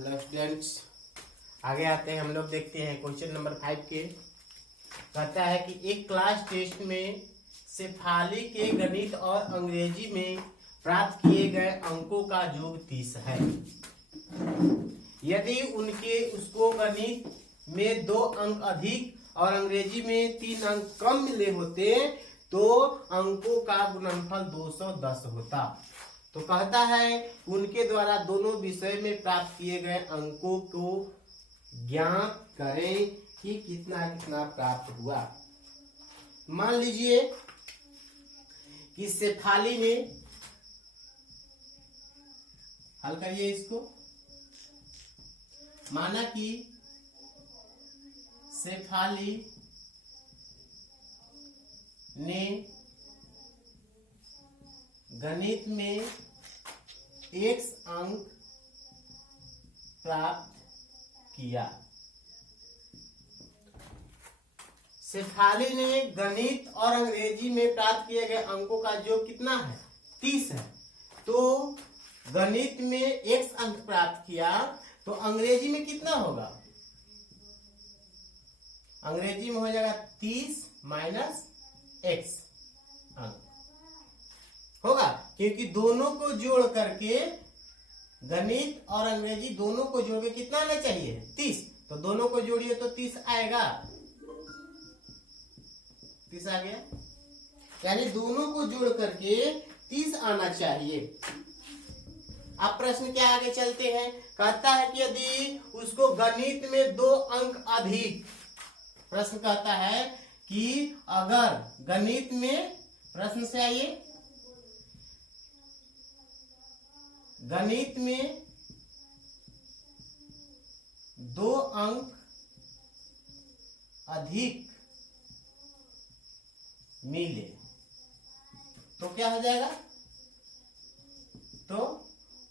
Hello students, आगे आते हैं। हम लोग देखते हैं क्वेश्चन नंबर 5 के। कहता है कि एक क्लास टेस्ट में शेफाली के गणित और अंग्रेजी में प्राप्त किए गए अंकों का योग 30 है। यदि उसको गणित में 2 अंक अधिक और अंग्रेजी में 3 अंक कम मिले होते तो अंकों का गुणनफल 210 होता। तो कहता है उनके द्वारा दोनों विषय में प्राप्त किए गए अंकों को ज्ञात करें कि कितना कितना प्राप्त हुआ। मान लीजिए कि शेफाली ने, हल करिए इसको, माना कि शेफाली ने गणित में x अंक प्राप्त किया। शेफाली ने गणित और अंग्रेजी में प्राप्त किए गए अंकों का योग कितना है? 30 है। तो गणित में x अंक प्राप्त किया तो अंग्रेजी में कितना होगा? अंग्रेजी में हो जाएगा 30 माइनस x अंक होगा, क्योंकि दोनों को जोड़ करके गणित और अंग्रेजी दोनों को जोड़ के कितना आना चाहिए? 30। तो दोनों को जोड़िए तो 30 आएगा। 30 आ गया, यानी दोनों को जोड़ करके 30 आना चाहिए। अब प्रश्न क्या आगे चलते हैं। कहता है कि यदि उसको गणित में 2 अंक अधिक, प्रश्न कहता है कि अगर गणित में, प्रश्न से आइए, गणित में 2 अंक अधिक मिले तो क्या हो जाएगा? तो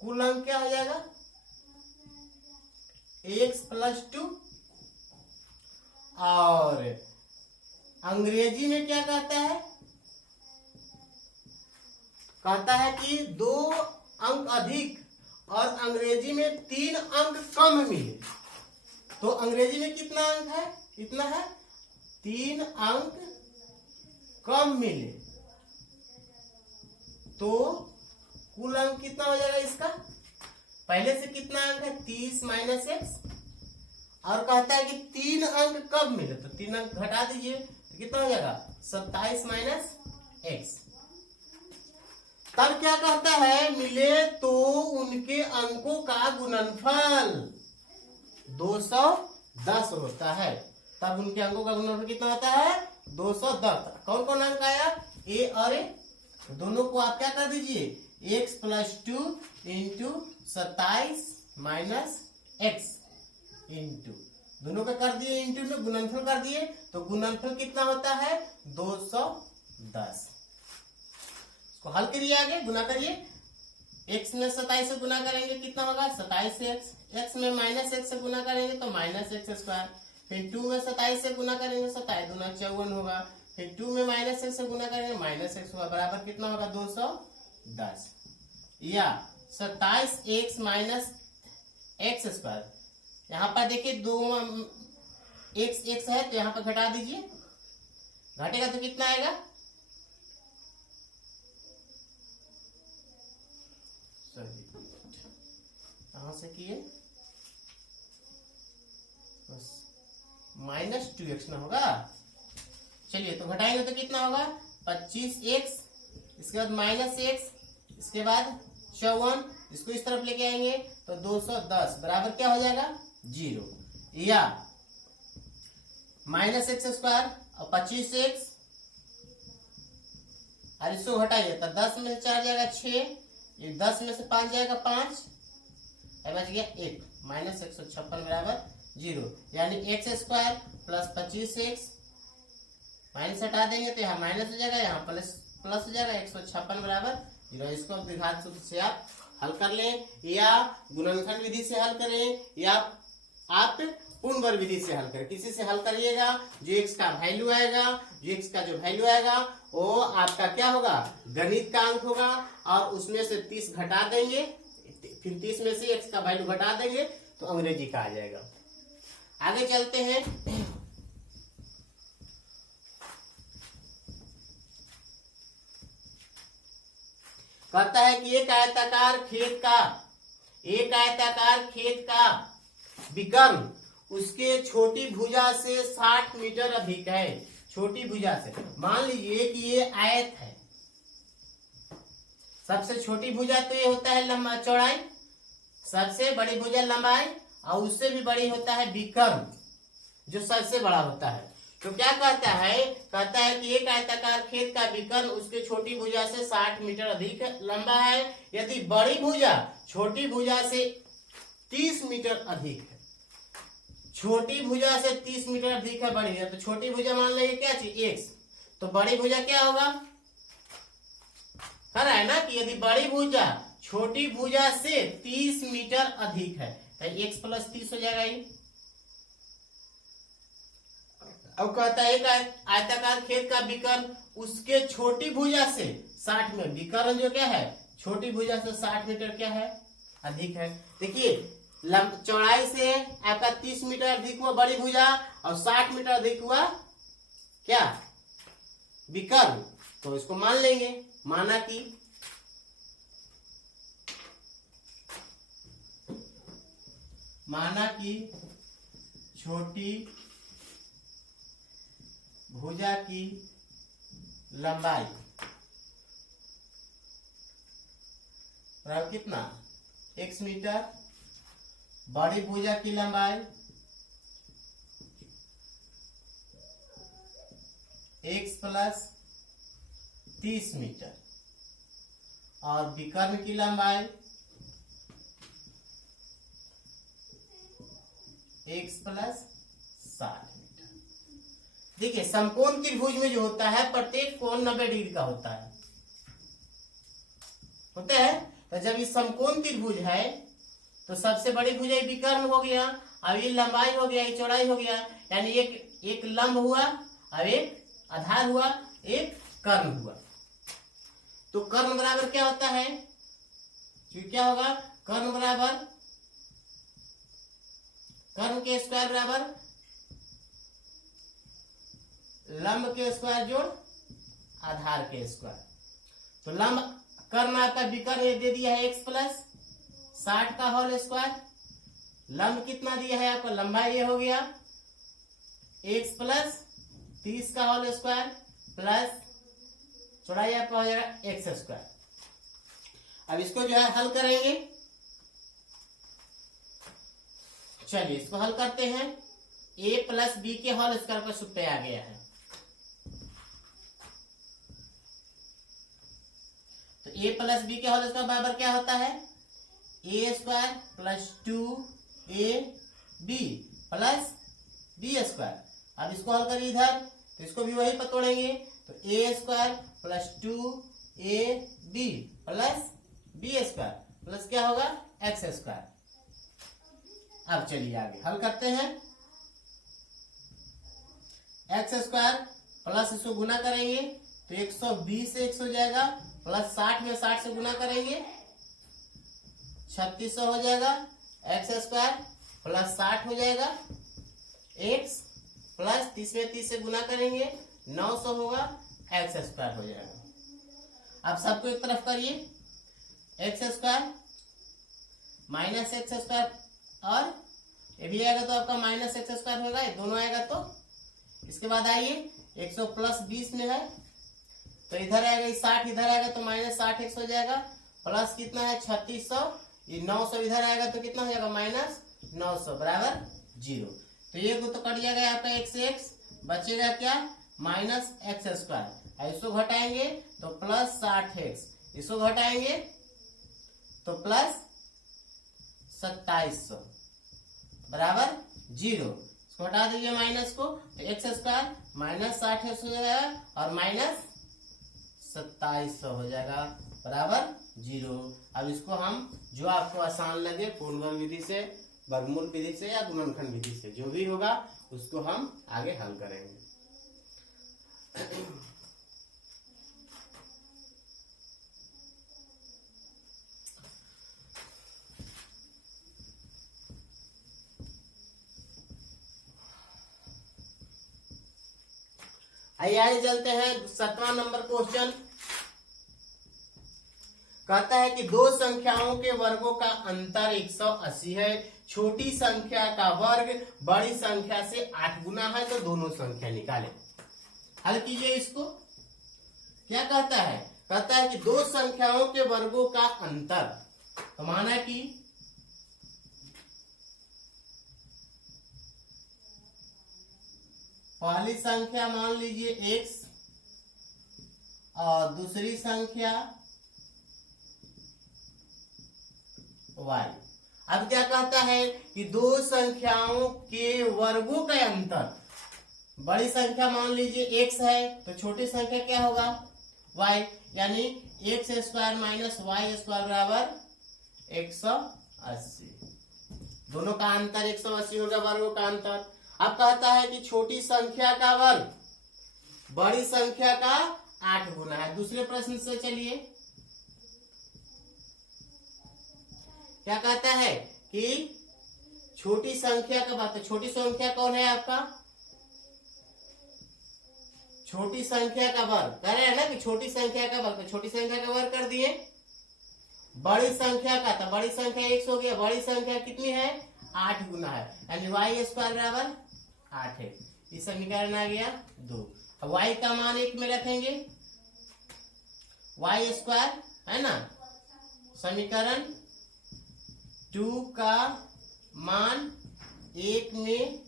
कुल अंक क्या हो जाएगा? x + 2। और अंग्रेजी में क्या कहता है? कहता है कि 2 अंक अधिक और अंग्रेजी में 3 अंक कम मिले। तो अंग्रेजी में कितना अंक है? कितना है? 3 अंक कम मिले तो कुल अंक कितना हो जाएगा इसका? पहले से कितना अंक है? 30 माइनस x। और कहता है कि 3 अंक कब मिले, तो 3 अंक घटा दीजिए तो कितना हो जाएगा? 27 माइनस x। तब क्या कहता है? मिले तो उनके अंकों का गुणनफल 210 होता है। तब उनके अंकों का गुणनफल कितना होता है? 210। कौन कौन अंक आया? a और a। दोनों को आप क्या कर दीजिए? x + 2 into 27 minus x into, दोनों का कर दिए इंटू में गुणनफल कर दिए तो गुणनफल कितना होता है? 210। इसको हल करिए, आगे गुना करिए। x में 27 से गुना करेंगे कितना होगा? 27x। x में माइनस x से गुना करेंगे तो माइनस x²। फिर 2 में 27 से गुना करेंगे, 27 दूना 54 होगा। फिर 2 में माइनस x से गुना करेंगे, माइनस x होगा, बराबर कितना होगा? 210। या 27x माइनस x²। यहाँ पर देखिए 2 x है तो यहाँ पर घटा दीजिए, घटेगा तो कितना आएगा? कहां से किए? माइनस 2x ना होगा। चलिए तो घटाएंगे तो कितना होगा? 25x, इसके बाद माइनस x, इसके बाद 54, इसको इस तरफ लेके आएंगे तो 210 बराबर क्या हो जाएगा? 0। या माइनस x² और 25x, और इसको घटाइए तो 10 में से 4 जाएगा 6, 10 में से 5 जाएगा 5, बच गया 1, माइनस 156 बराबर 0। यानी x² + 25x, माइनस हटा देंगे तो यहाँ माइनस हो जाएगा, यहाँ प्लस हो जाएगा, 156 बराबर 0। इसको द्विघात सूत्र से आप हल कर लें, या गुणनखंड विधि से हल करें, या आप पूर्ण वर्ग विधि से हल करें। किसी से हल करिएगा, जो x का वैल्यू आएगा, जो वैल्यू आएगा वो आपका क्या होगा? गणित का अंक होगा, और उसमें से 30 घटा देंगे, फिर 30 में से x का वैल्यू घटा देंगे तो अंग्रेजी का आ जाएगा। आगे चलते हैं। कहता है कि एक आयताकार खेत का विकर्ण उसके छोटी भुजा से 60 मीटर अधिक है। छोटी भुजा से, मान लीजिए कि ये आयत है, सबसे छोटी भुजा तो ये होता है लंबा चौड़ाई, सबसे बड़ी भुजा लंबाई, और उससे भी बड़ी होता है विकर्ण जो सबसे बड़ा होता है। तो क्या कहता है कि एक आयताकार खेत का विकर्ण उसके छोटी भुजा से 60 मीटर अधिक लंबा है यदि बड़ी भुजा छोटी भुजा से 30 मीटर अधिक है। छोटी भुजा से 30 मीटर अधिक है बड़ी है, तो छोटी भुजा मान लेंगे क्या चीज x, तो बड़ी भुजा क्या होगा, कह रहा है ना कि यदि बड़ी भुजा छोटी भुजा से 30 मीटर अधिक है तो x + 30 हो जाएगा ये। अब कहता है एक आयताकार खेत का विकर्ण उसके छोटी भुजा से 60 में, विकर्ण जो क्या है छोटी भुजा से 60 मीटर क्या है अधिक है। देखिए चौड़ाई से आपका 30 मीटर अधिक हुआ बड़ी भुजा और 60 मीटर अधिक हुआ क्या विकर्ण, तो इसको मान लेंगे। माना कि छोटी भुजा की लंबाई बराबर कितना x मीटर, बड़ी भुजा की लंबाई x + 30 मीटर और विकर्ण की लंबाई x + 60 मीटर। देखिए समकोण त्रिभुज में जो होता है प्रत्येक कोण 90 डिग्री का होता है तो जब ये समकोण त्रिभुज है तो सबसे बड़ी भुजा विकर्ण हो गया, अब ये लंबाई हो गया, ये चौड़ाई हो गया, यानी एक लंब हुआ, अब एक आधार हुआ, एक कर्ण हुआ। तो कर्ण बराबर क्या होता है, क्या होगा कर्ण बराबर कर्ण के स्क्वायर बराबर लंब के स्क्वायर जोड़ आधार के स्क्वायर। तो लंब कर्ण आपका विकर्ण दे दिया है x + 60 का होल स्क्वायर, लंब कितना दिया है आपका लंबाई ये हो गया x + 30 का होल स्क्वायर प्लस चौड़ाई आपका हो जाएगा x²। अब इसको जो है हल करेंगे, चलिए इसको हल करते हैं। a + b के होल स्क्वायर पर सूत्र आ गया है, तो a + b के होल स्क्वायर बराबर क्या होता है a² + 2ab + b²। अब इसको हल करिए इधर, तो इसको भी वही पर तोड़ेंगे, तो a² + 2ab + b² प्लस क्या होगा x²। अब चलिए आगे हल करते हैं। x² प्लस इसको गुना करेंगे तो 120 से x हो जाएगा, प्लस 60 में 60 से गुना करेंगे 3600 हो जाएगा, x² प्लस 60 हो जाएगा, x प्लस 30 में 30 से गुना करेंगे 900 होगा, x² हो जाएगा। अब सबको एक तरफ करिए, x² माइनस x² और ये भी आएगा तो आपका माइनस x² होगा, ये दोनों आएगा तो इसके बाद आइए 100 + 20 में है तो इधर आएगा 60 इधर आएगा तो -60x हो जाएगा, प्लस कितना है 3600, ये 900 इधर आएगा तो कितना हो जाएगा -900 बराबर 0। तो ये तो कट जाएगा आपका x से x, बचेगा क्या -x²। इसको घटाएंगे तो प्लस 60x, इसको घटाएंगे तो प्लस 2700 बराबर 0। इसको हटा दीजिए माइनस को, तो x² -60x हो जाएगा और -2700 हो जाएगा बराबर 0। अब इसको हम जो आपको आसान लगे पूर्णवर्ग विधि से, वर्गमूल विधि से या गुणनखंड विधि से जो भी होगा उसको हम आगे हल करेंगे। आइए चलते हैं 7वां नंबर क्वेश्चन। कहता है कि दो संख्याओं के वर्गों का अंतर 180 है। छोटी संख्या का वर्ग बड़ी संख्या से 8 गुना है, तो दोनों संख्या निकालें। हल कीजिए इसको। क्या कहता है? कहता है कि दो संख्याओं के वर्गों का अंतर, तो माना कि पहली संख्या मान लीजिए x और दूसरी संख्या y। अब क्या कहता है कि दो संख्याओं के वर्गों का अंतर, बड़ी संख्या मान लीजिए x है तो छोटी संख्या क्या होगा y, यानी x square minus Y square बराबर 180। दोनों का अंतर 180 होगा, वर्गों का अंतर। अब कहता है कि छोटी संख्या का वर्ग बड़ी संख्या का 8 गुना है। दूसरे प्रश्न से चलिए। क्या कहता है कि छोटी संख्या का बात, तो छोटी संख्या कौन है आपका? छोटी संख्या का वर्ग कह रहे हैं ना कि छोटी संख्या का वर्ग, तो छोटी संख्या का वर्ग कर दिए। बड़ी संख्या का, तो बड़ी संख्या x हो गया, बड़ी संख्या कितनी है? 8 गुना है, यानी वाई स्क्वायर बराबर 8 है। इस समीकरण आ गया 2। अब y का मान 1 में रखेंगे, वाई स्क्वायर है ना, समीकरण 2 का मान 1 में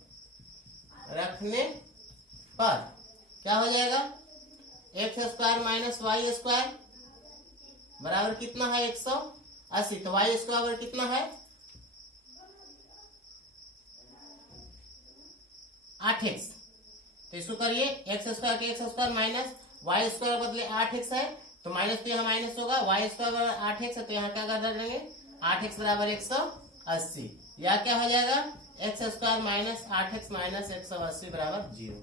रखने पर क्या हो जाएगा? X square minus Y square बराबर कितना है? 180। तो वाई स्क्वायर बराबर कितना है? 8x। तो इसको करिए, एक्स स्क्वायर के X square minus Y square बदले 8x है, तो माइनस तो यहाँ माइनस होगा, वाई स्क्वायर बराबर 8x है, तो यहाँ क्या कर देंगे? 8x बराबर 180। या क्या हो जाएगा? X square minus 8x minus 180 बराबर 0।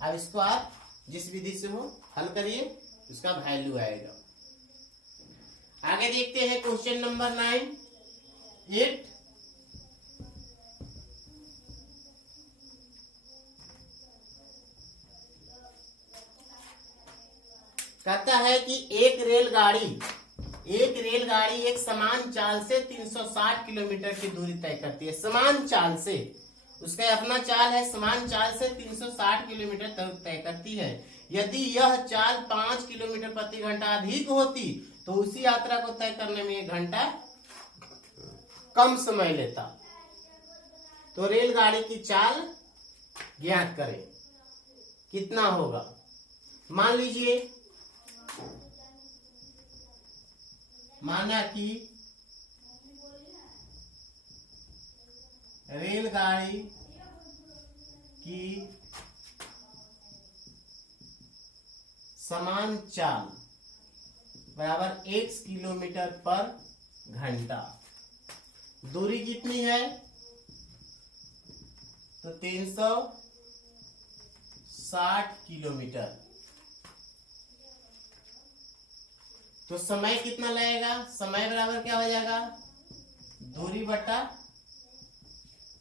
अब इसको आप जिस विधि से हो हल करिए, उसका वैल्यू आएगा। आगे देखते हैं क्वेश्चन नंबर 8। कहता है कि एक रेलगाड़ी एक समान चाल से 360 किलोमीटर की दूरी तय करती है। समान चाल से, उसका अपना चाल है, समान चाल से 360 किलोमीटर तय करती है। यदि यह चाल 5 किलोमीटर प्रति घंटा अधिक होती तो उसी यात्रा को तय करने में 1 घंटा कम समय लेता। तो रेलगाड़ी की चाल ज्ञात करें, कितना होगा? मान लीजिए, माना कि रेलगाड़ी की समान चाल बराबर 1 किलोमीटर पर घंटा। दूरी कितनी है? तो 360 किलोमीटर। तो समय कितना लगेगा? समय बराबर क्या हो जाएगा? दूरी बटा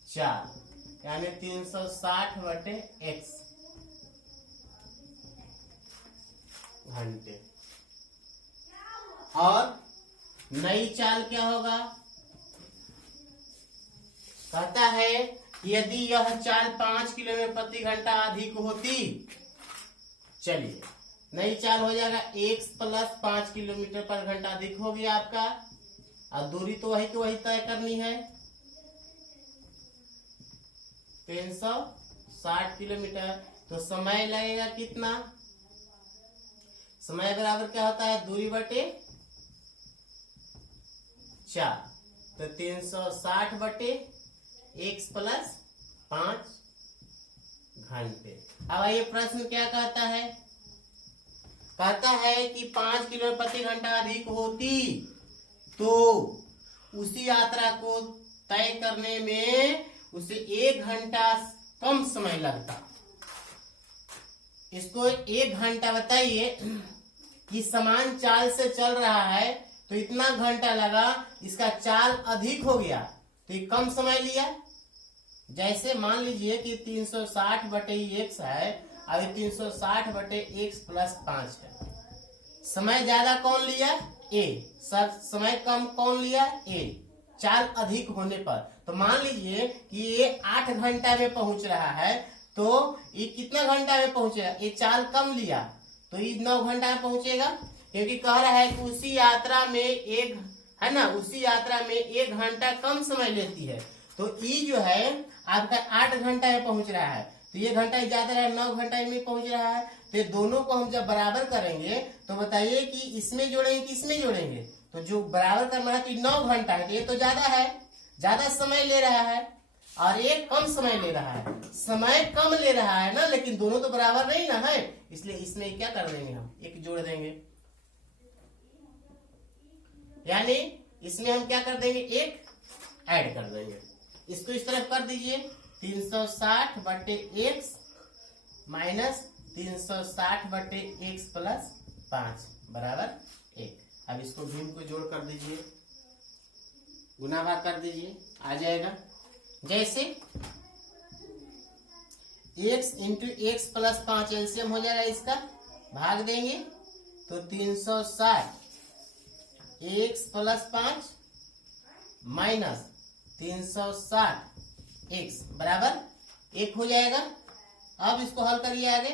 4, यानी 360 बटे x घंटे। और नई चाल क्या होगा? कहता है कि यदि यह चाल 5 किलोमीटर प्रति घंटा अधिक होती, चलिए नई चाल हो जाएगा x प्लस 5 किलोमीटर पर घंटा अधिक हो गया आपका। और दूरी तो वही की वही तय करनी है, 360 किलोमीटर। तो समय लगेगा कितना? समय बराबर क्या होता है? दूरी बटे 4, तो 360 बटे x प्लस 5 घंटे। अब ये प्रश्न क्या कहता है? कहता है कि 5 किलोमीटर प्रति घंटा अधिक होती तो उसी यात्रा को तय करने में उसे 1 घंटा कम समय लगता। इसको 1 घंटा बताइए कि समान चाल से चल रहा है तो इतना घंटा लगा, इसका चाल अधिक हो गया तो ये कम समय लिया। जैसे मान लीजिए कि 360 बटे x है, अब 360 बटे x प्लस 5 है। समय ज्यादा कौन लिया? ए। समय कम कौन लिया? ए। चाल अधिक होने पर तो मान लीजिए कि ये 8 घंटा में पहुंच रहा है, तो ये कितना घंटा में पहुंचेगा? ये चाल कम लिया तो ये 9 घंटा में पहुंचेगा, क्योंकि कह रहा है कि उसी यात्रा में उसी यात्रा में 1 घंटा कम समय लेती है। तो ये जो है आपका 8 घंटा में पहुंच रहा है, तो ये घंटा ज्यादा है, 9 घंटा में पहुंच रहा है। तो दोनों को हम जब बराबर करेंगे तो बताइए कि इसमें जोड़ेंगे कि इसमें जोड़ेंगे? तो जो बराबर करना है तो 9 घंटा है, तो ये तो ज्यादा है, ज्यादा समय ले रहा है, और ये कम समय ले रहा है। समय कम ले रहा है ना, लेकिन दोनों तो बराबर नहीं ना है, इसलिए इसमें क्या कर देंगे? हम एक जोड़ देंगे, यानी इसमें हम क्या कर देंगे? एक ऐड कर देंगे। इसको इस तरफ कर दीजिए, 360 बटे x माइनस 360 बटे x प्लस 5 बराबर 1। अब इसको भिन्न को जोड़ कर दीजिए, गुना भाग कर दीजिए, आ जाएगा। जैसे x into x plus 5 LCM हो जाएगा, इसका भाग देंगे तो 360 x प्लस 5 माइनस 360 x बराबर 1 हो जाएगा। अब इसको हल करिए, आगे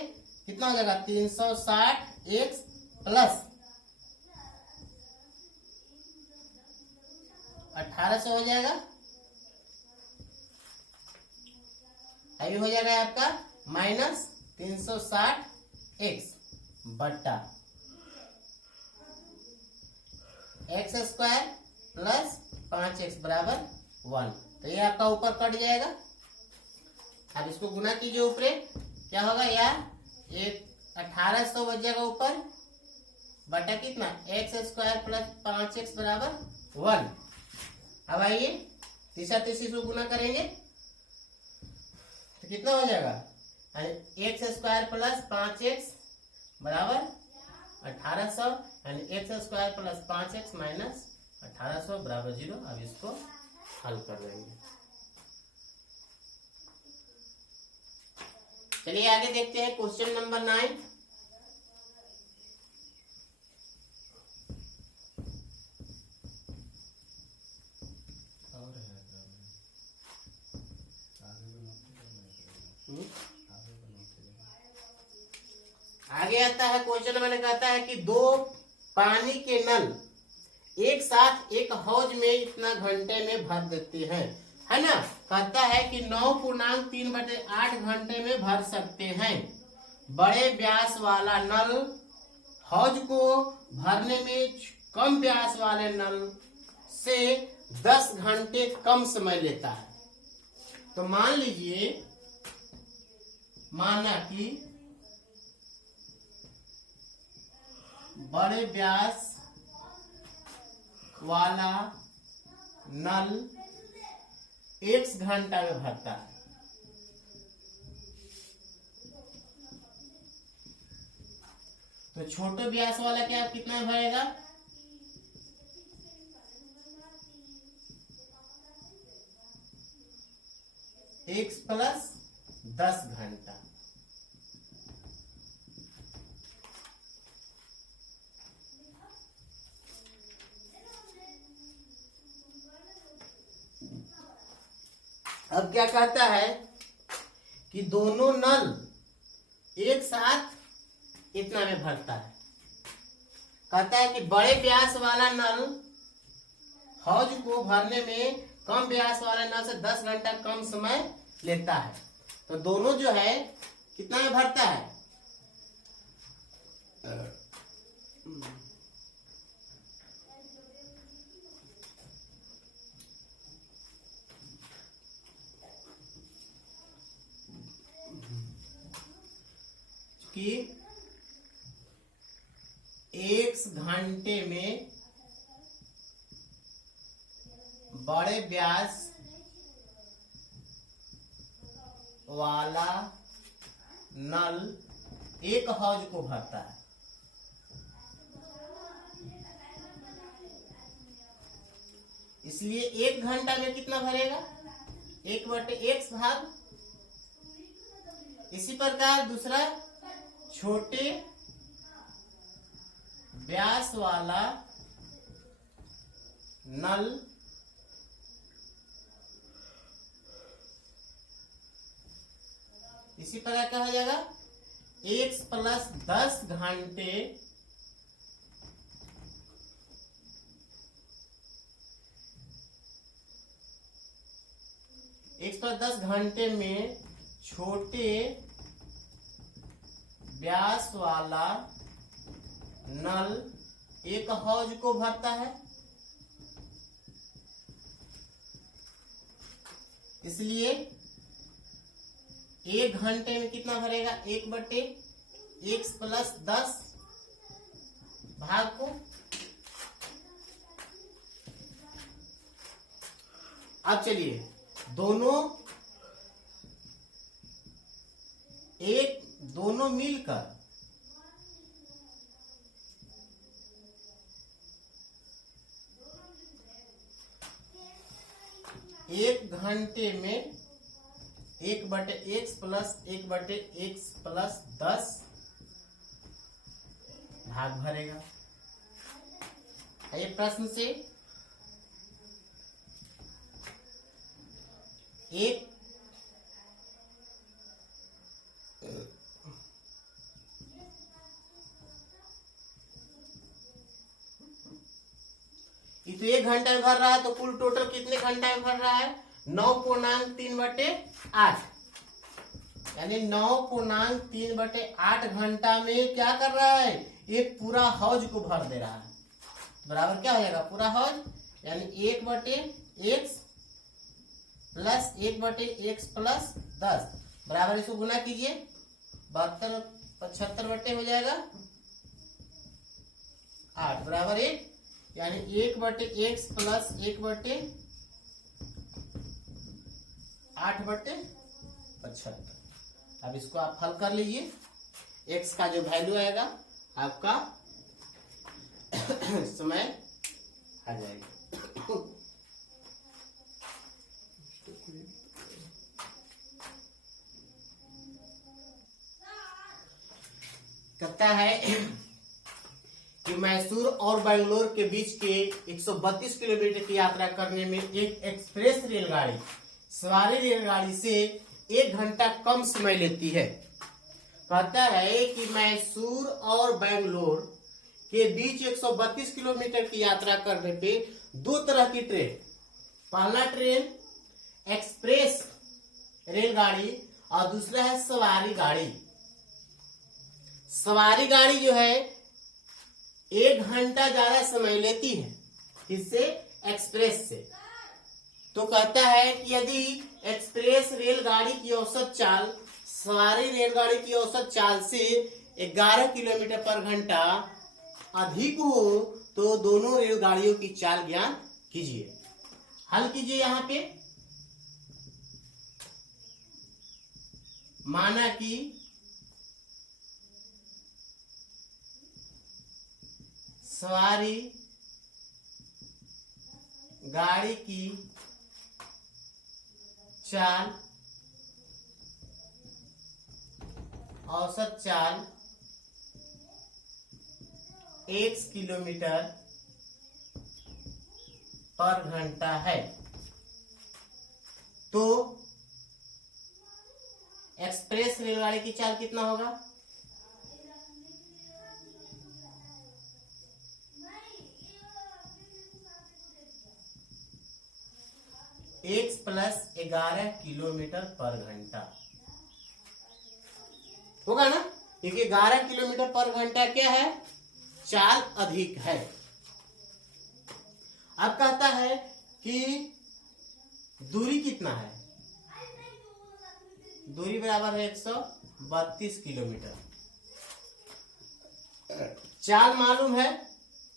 कितना हो जाएगा? 360 x प्लस 1800 हो जाएगा। अभी हो जाएगा आपका माइनस 360 x बट्टा एक्स स्क्वायर प्लस 5x बराबर 1। तो ये आपका ऊपर कट जाएगा। अब इसको गुना कीजिए, ऊपरे क्या होगा यार? एक 1800 बच जाएगा ऊपर, बटा कितना? एक्स स्क्वायर प्लस 5x बराबर 1। अब आइए तीसरा को गुना करेंगे तो कितना हो जाएगा? एक्स स्क्वायर प्लस 5x बराबर 1800, यानी x square plus 5x minus 1800 बराबर 0। अब इसको हल कर देंगे। चलिए आगे देखते हैं क्वेश्चन नंबर 9। आगे आता है क्वेश्चन, मैंने कहता है कि 2 पानी के नल एक साथ एक हौज में इतना घंटे में भर देते हैं, है ना। कहता है कि 9.3/8 घंटे में भर सकते हैं। बड़े व्यास वाला नल हौज को भरने में कम व्यास वाले नल से 10 घंटे कम समय लेता है। तो मान लीजिए, माना कि बड़े व्यास वाला नल 1 घंटा में भरता है, तो छोटे व्यास वाला क्या कितना भरेगा? x प्लस 10 घंटा। अब क्या कहता है कि दोनों नल एक साथ इतना में भरता है। कहता है कि बड़े व्यास वाला नल हौज को भरने में कम व्यास वाले नल से 10 घंटा कम समय लेता है। तो दोनों जो है कितना में भरता है? कि 1 घंटे में बड़े व्यास वाला नल एक हौज को भरता है। इसलिए 1 घंटा में कितना भरेगा? 1/x भाग। इसी प्रकार दूसरा छोटे व्यास वाला नल इसी प्रकार क्या हो जाएगा, x प्लस 10 घंटे में छोटे व्यास वाला नल एक हौज को भरता है। इसलिए 1 घंटे में कितना भरेगा, 1/x प्लस 10 भाग को। अब चलिए दोनों मिलकर एक घंटे में 1/x प्लस 1/x प्लस 10 भाग भरेगा। ये प्रश्न से एक तो 1 घंटा में भर रहा है, तो कुल टोटल कितने घंटा में भर रहा है, 9.3/8, यानी 9.3/8 घंटा में क्या कर रहा है, एक पूरा हौज को भर दे रहा है। बराबर क्या हो जाएगा, पूरा हौज, यानी 1/x प्लस 1/x प्लस 10 बराबर, इसको गुना कीजिए, 72 75 बटे हो जाएगा 8 बराबर 1, यानी 1/x प्लस 1/8/75। अब इसको आप हल कर लीजिए, x का जो वैल्यू आएगा आपका समय आ जाएगा। कहता है कि मैसूर और बेंगलोर के बीच के 132 किलोमीटर की यात्रा करने में एक एक्सप्रेस रेलगाड़ी सवारी रेलगाड़ी से 1 घंटा कम समय लेती है। कहता है कि मैसूर और बेंगलोर के बीच 132 किलोमीटर की यात्रा करने पे 2 तरह की ट्रेन, पहला ट्रेन एक्सप्रेस रेलगाड़ी और दूसरा है सवारी गाड़ी। सवारी गाड़ी जो है 1 घंटा ज्यादा समय लेती है, इससे एक्सप्रेस से। तो कहता है कि यदि एक्सप्रेस रेलगाड़ी की औसत चाल सवारी रेलगाड़ी की औसत चाल से 11 किलोमीटर पर घंटा अधिक हो तो दोनों रेलगाड़ियों की चाल ज्ञात कीजिए। हल कीजिए। यहाँ पे माना कि सवारी गाड़ी की चाल औसत चाल 1 किलोमीटर पर घंटा है, तो एक्सप्रेस रेलगाड़ी की चाल कितना होगा? x प्लस 11 किलोमीटर पर घंटा होगा ना, क्योंकि 11 किलोमीटर पर घंटा क्या है? चाल अधिक है। अब कहता है कि दूरी कितना है? दूरी बराबर है 132 किलोमीटर। चाल मालूम है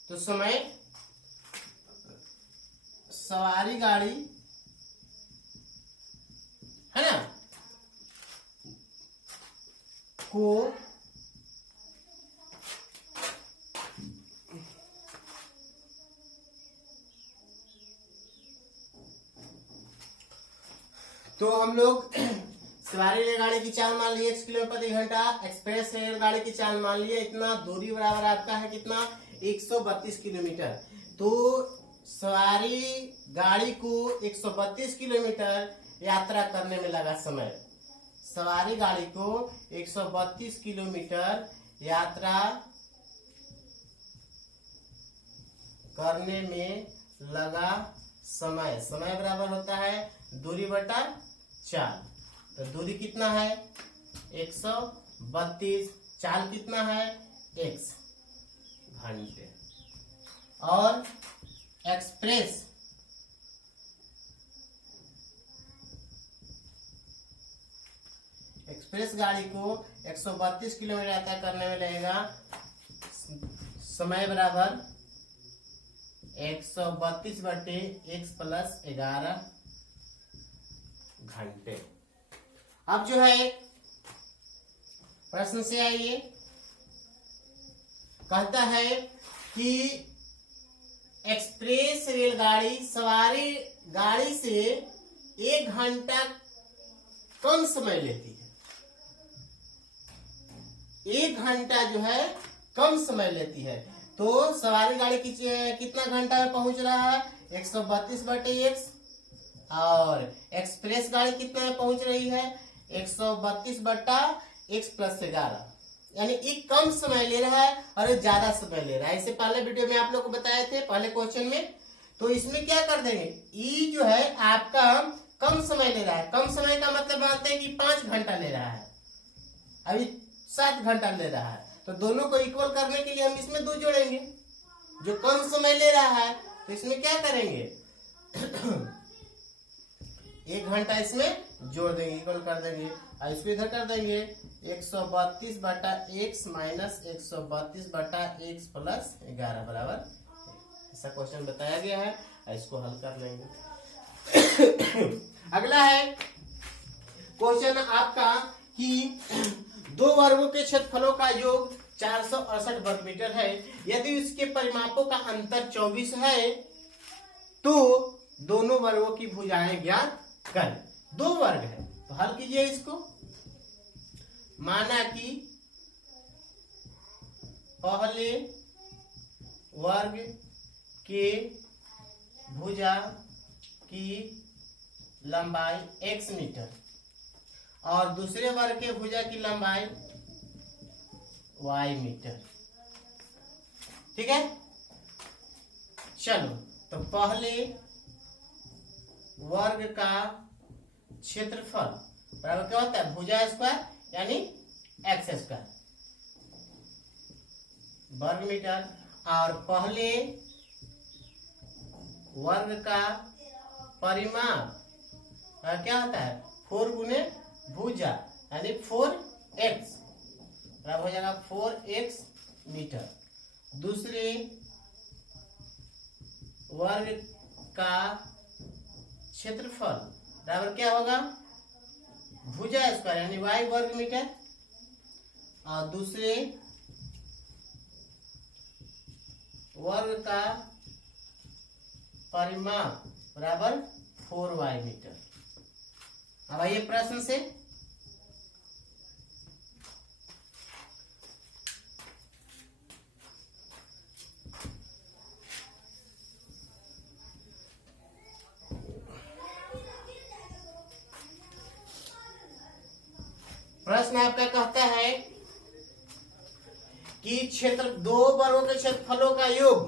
तो समय सवारी गाड़ी है ना को तो हम लोग सवारी रेलगाड़ी की चाल मान ली 1 किलोमीटर प्रति घंटा, एक्सप्रेस रेलगाड़ी की चाल मान लिया इतना, दूरी बराबर आपका है कितना 132 किलोमीटर। तो सवारी गाड़ी को 132 किलोमीटर यात्रा करने में लगा समय। सवारी गाड़ी को 132 किलोमीटर यात्रा करने में लगा समय। समय बराबर होता है दूरी बटा चाल। तो दूरी कितना है 132, चाल कितना है x घंटे। और एक्सप्रेस गाड़ी को 132 किलोमीटर यात्रा करने में लगेगा समय बराबर 132 बटे x प्लस 11 घंटे। अब जो है प्रश्न से आइए, कहता है कि एक्सप्रेस रेलगाड़ी सवारी गाड़ी से 1 घंटा कम समय लेती है। 1 घंटा जो है कम समय लेती है। तो सवारी गाड़ी कितना घंटा में पहुंच रहा है 132 बटे x, और एक्सप्रेस गाड़ी कितना में पहुंच रही है 132 बटा x प्लस 11, यानी एक कम समय ले रहा है और एक ज्यादा समय ले रहा है। इससे पहले वीडियो में आप लोग को बताए थे पहले क्वेश्चन में। तो इसमें क्या कर देंगे, ई जो है आपका कम समय ले रहा है। कम समय का मतलब मानते हैं कि 5 घंटा ले रहा है, अभी 7 घंटा ले रहा है। तो दोनों को इक्वल करने के लिए हम इसमें 2 जोड़ेंगे। जो कम समय ले रहा है तो इसमें क्या करेंगे 1 घंटा इसमें जोड़ देंगे, इक्वल कर देंगे, और इसको इधर कर देंगे 132 बटा x माइनस 132 बटा x प्लस 11 बराबर। ऐसा क्वेश्चन बताया गया है, इसको हल कर लेंगे। अगला है क्वेश्चन आपका कि 2 वर्गों के क्षेत्रफलों का योग 468 वर्ग मीटर है। यदि उसके परिमापों का अंतर 24 है तो दोनों वर्गों की भुजाएं ज्ञात कर। 2 वर्ग है तो हल कीजिए इसको। माना कि पहले वर्ग के भुजा की लंबाई x मीटर और दूसरे वर्ग के भुजा की लंबाई y मीटर। ठीक है, चलो तो पहले वर्ग का क्षेत्रफल बराबर क्या होता है भुजा स्क्वायर यानी x स्क्वायर वर्ग मीटर, और पहले वर्ग का परिमाप क्या होता है 4 गुने भुजा यानी 4x बराबर हो जाएगा 4x मीटर। दूसरे वर्ग का क्षेत्रफल बराबर क्या होगा भुजा स्क्वायर यानी y वर्ग मीटर, और दूसरे वर्ग का परिमाप बराबर 4y मीटर। अब आइए प्रश्न से। प्रश्न आपका कहता है कि क्षेत्र 2 वर्गों के क्षेत्रफलों का योग।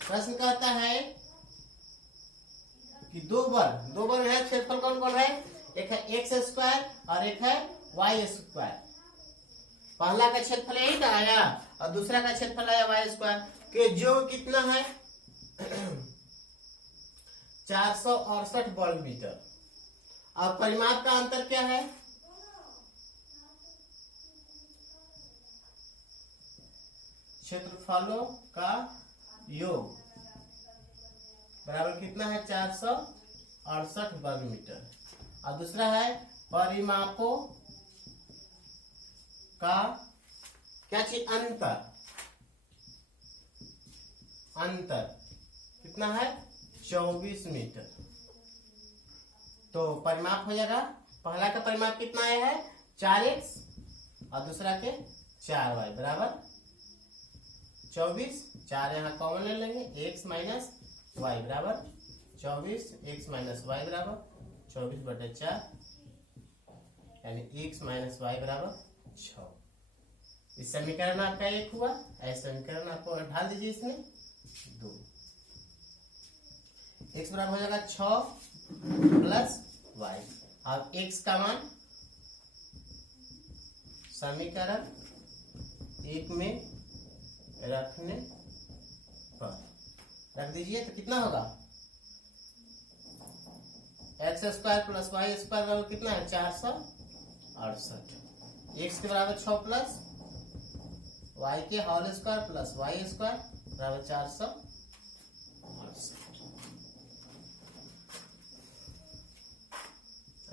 प्रश्न कहता है कि 2 वर्ग है, क्षेत्रफल कौन कौन है, एक है x स्क्वायर और एक है y स्क्वायर। पहला का क्षेत्रफल यही ना आया और दूसरा का क्षेत्रफल आया y स्क्वायर के जो कितना है 468 वर्ग मीटर, और परिमाप का अंतर क्या है क्षेत्रफलों का योग बराबर कितना है 468 वर्ग मीटर, और दूसरा है परिमापों का क्या चीज अंतर कितना है 24 मीटर। तो परिमाप हो जाएगा पहला का परिमाप कितना आया है 4x और दूसरा के 4y बराबर 24। 4 यहाँ कॉमन ले लेंगे, x माइनस वाई बराबर 24, x माइनस वाई बराबर 24/4 यानी x माइनस वाई बराबर 6। इस समीकरण आपका एक हुआ। ऐसा समीकरण आपको ढाल दीजिए इसमें 2। x बराबर हो जाएगा 6 प्लस वाई। अब x का मान समीकरण 1 में रखने पर रख दीजिए तो कितना होगा x² प्लस वाई स्क्वायर बराबर कितना है 468। x के बराबर 6 प्लस y के whole square plus y square बराबर 468।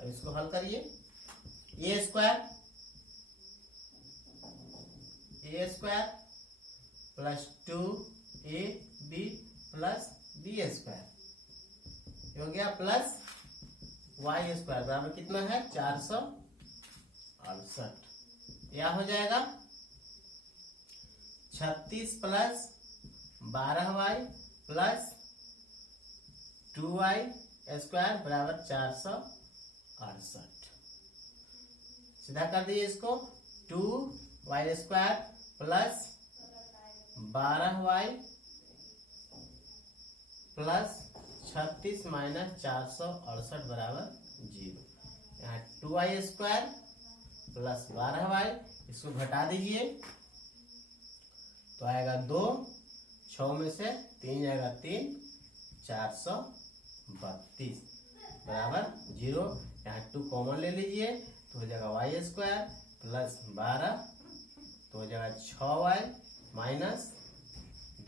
अब इसको हल करिए। ए स्क्वायर प्लस 2ab प्लस बी स्क्वायर हो गया प्लस वाई स्क्वायर बराबर कितना है 468। यह हो जाएगा 36 plus 12y plus 2y square बराबर 468। सीधा कर दिए इसको 2y square plus 12y plus 36 minus 468 बराबर 0। यहाँ 2y स्क्वायर प्लस 12y इसको घटा दीजिए तो आएगा 2, 6 में से 3 जाएगा 3, 432 बराबर 0। यहाँ 2 कॉमन ले लीजिए तो हो जाएगा वाई स्क्वायर प्लस 12 तो हो जाएगा 6y माइनस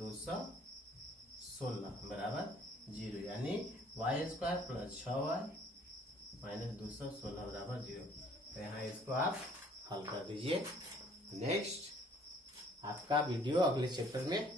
216 बराबर 0 यानी Y square plus 6y minus 216 बराबर 0। तो यहाँ इसको आप हल कर दीजिए। नेक्स्ट आपका वीडियो अगले चैप्टर में